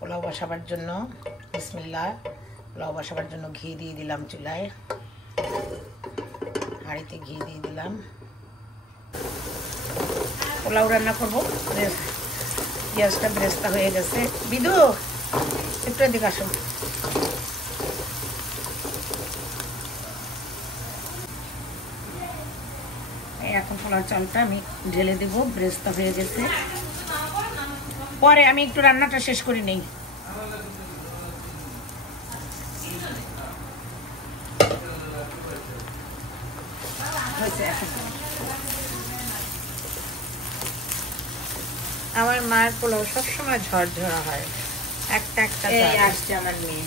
পোলাও বসাবার জন্য বিসমিল্লাহ। পোলাও বসাবার জন্য ঘি দিয়ে দিলাম চুলায়, হাঁড়িতে ঘি দিয়ে দিলাম। পোলাও রান্না করবো। পেঁয়াজটা ব্রেস্তা হয়ে গেছে। বিদু একটু এদিকে আসো। এখন পোলাও চালটা আমি ঢেলে দেবো, ব্রেস্তা হয়ে গেছে। পরে আমি একটু রান্নাটা শেষ করে নেই। আমার মায়ের পোলাও সবসময় ঝরঝরা হয়, একটা একটা আসছে আমার মেয়ে,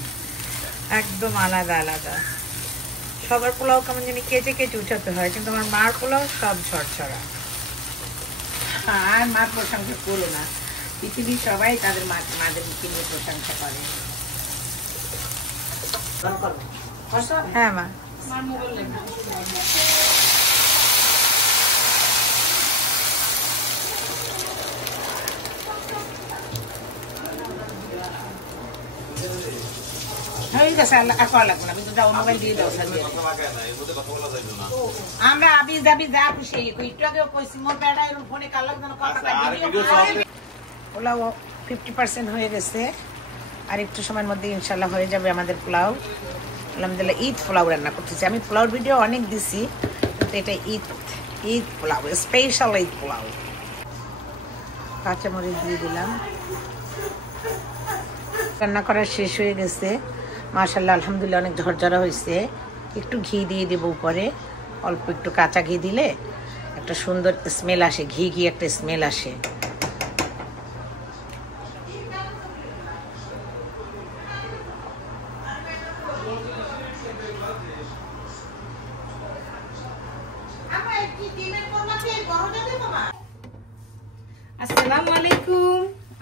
একদম আলাদা আলাদা। সবার পোলাও কেমন জানি কেটে কেটে উঠাতে হয়, কিন্তু আমার মার পোলাও সব ঝরঝরা। আর মার প্রশংসা করো না, পৃথিবীর সবাই তাদের মাদের নিয়ে প্রশংসা করে। হ্যাঁ মা, আমরা আবি যাবি যা খুশি একটু আগে কইছি মোর বেড়া এর ফোনে কাল লাগবে না। পোলাও 50% হয়ে গেছে, আর একটু সময়ের মধ্যে ইনশাল্লাহ হয়ে যাবে আমাদের পোলাও। আলহামদুলিল্লাহ ঈদ পোলাও রান্না করতেছি আমি। পোলাওর ভিডিও অনেক দিছি, কিন্তু এটা ঈদ পোলাও, স্পেশাল ঈদ পোলাও। কাঁচামরিচ দিয়ে দিলাম। রান্না করা শেষ হয়ে গেছে মাশাআল্লাহ, আলহামদুলিল্লাহ অনেক ঝরঝরা হয়েছে। একটু ঘি দিয়ে দেবো উপরে, অল্প একটু কাঁচা ঘি দিলে একটা সুন্দর স্মেল আসে, ঘি ঘি একটা স্মেল আসে। আসসালামু আলাইকুম,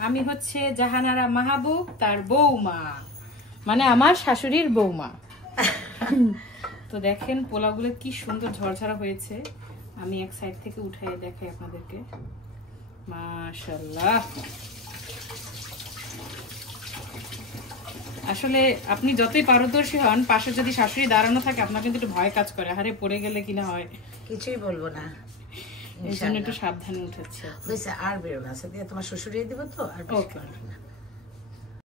আমি হচ্ছে জাহানারা মাহবুব, তার বৌমা, মানে আমার শাশুড়ির বৌমা। তো দেখেন পোলাওগুলো কি সুন্দর ঝরঝরা হয়েছে। আমি এক সাইড থেকে উঠাই দেখাই আপনাদেরকে। মাশাআল্লাহ, আসলে আপনি যতই পারদর্শী হন, পাশে যদি শাশুড়ি দাঁড়ানো থাকে আপনার কিন্তু একটু ভয় কাজ করে, আরে পড়ে গেলে কিনা হয়। কিছুই বলবো না, এই জন্য একটু সাবধানে উঠেছে। আর বেরো না, তোমার শ্বশুরিয়ে দিব তো আর।